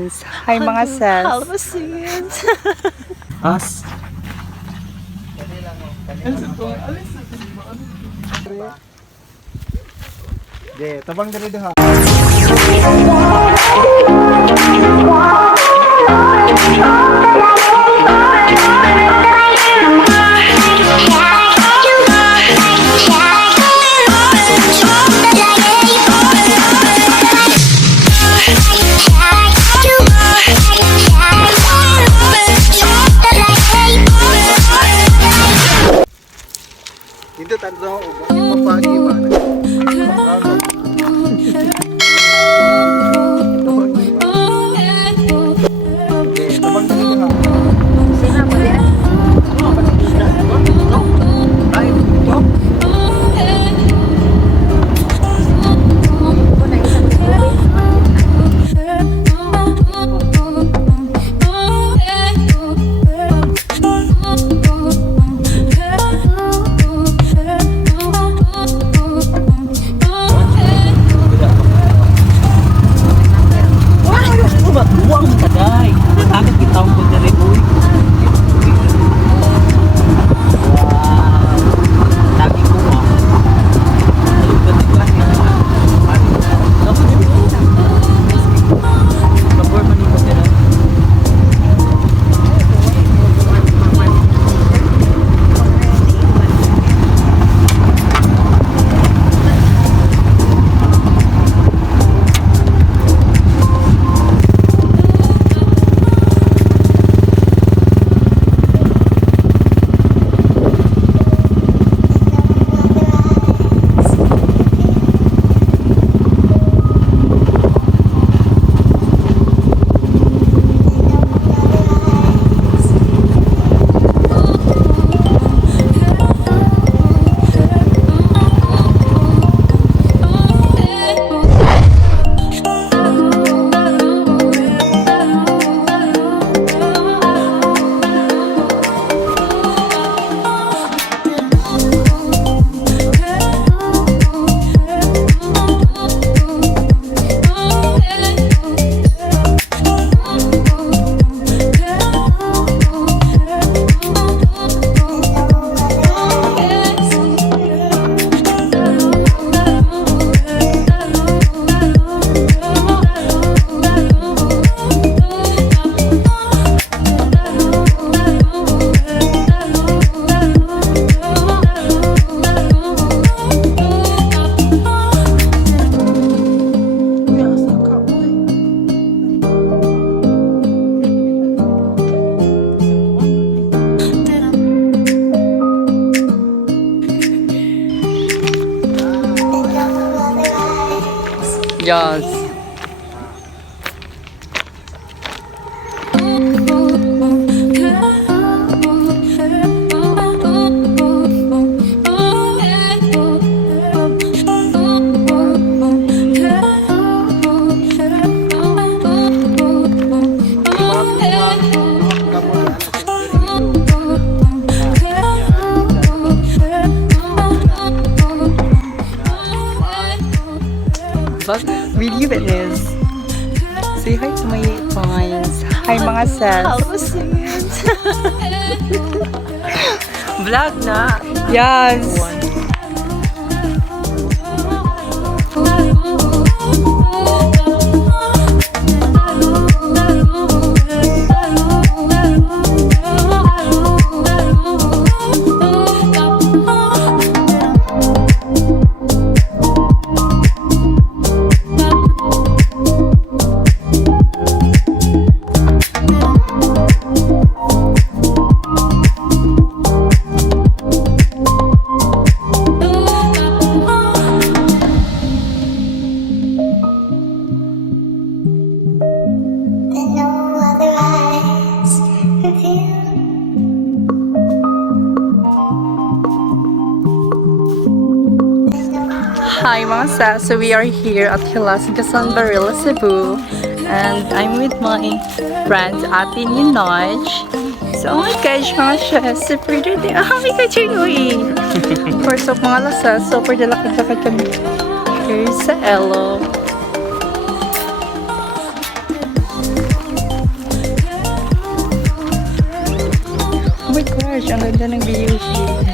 Hi mga sis. Hello sis. As. De, tabang dali ha. Hindi tanto papagi ba. Yes. But video witness. Say hi to my fans. Hi mga sis. Hello sis. Vlog na. Yes. Hi mga sis, so we are here at Hilas Gasan Barilla, Cebu, and I'm with my friend Ate NIYO. So oh my gosh mga sis, super dirty. Oh my god, you're going! First of mga lasas, super dalakad-lakad kami here sa Elo. Ang ganda ng view here.